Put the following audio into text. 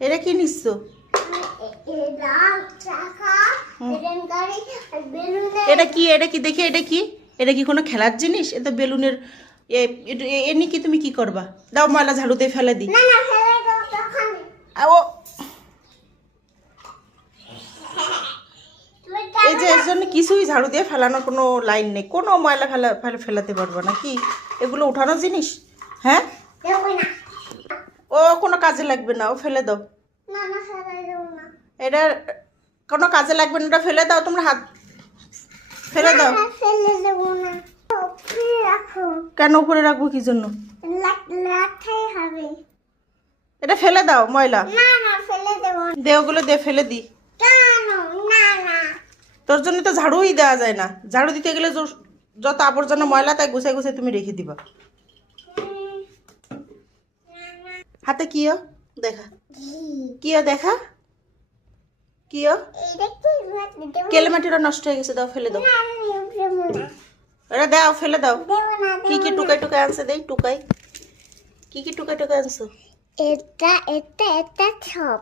এটা কি নিচ্ছ এটা কি এটা কি, দেখি, এটা কি? এটা কি কোনো খেলার জিনিস? এ তো বেলুনের, এ নিয়ে কি তুমি কি করবা? দাও ময়লা ঝাড়ুতে ফেলে দিই ও। এই যে এর জন্য কিছুই ঝাড়ু দিয়ে ফেলানোর কোনো লাইন নেই। কোনো ময়লা ফেলে, ফেলাতে পারব না। কি? এগুলো উঠানো জিনিস? হ্যাঁ? ও কোনো কাজে লাগবে না ও ফেলে দাও। এটা কোনো কাজে লাগবে না ওটা ফেলে দাও তোমরা হাত ফেলে দাও। কেন উপরে রাখব কি জন্য? এটা ফেলে দাও ময়লা। দে ওগুলো দিয়ে ফেলে দি। তোর জন্য তো ঝাড়ুই দেওয়া যায় না। ঝাড়ু দিতে গেলে যত আবর্জনা ময়লা তাই গুছাই গুছাই তুমি রেখে দিবা। হাতে কিও দেখা। কিও দেখা? কিও কেলেমাটিটা কেলে মাটিটা নষ্ট হয়ে গেছে, দাও, ফেলে দাও। ওরা দাও, ফেলে দাও। কি কি টুকাই টুকাই আনছে দেই, টুকাই। কি কি টুকাই টুকাই আনছো? এটা এটা এটা সব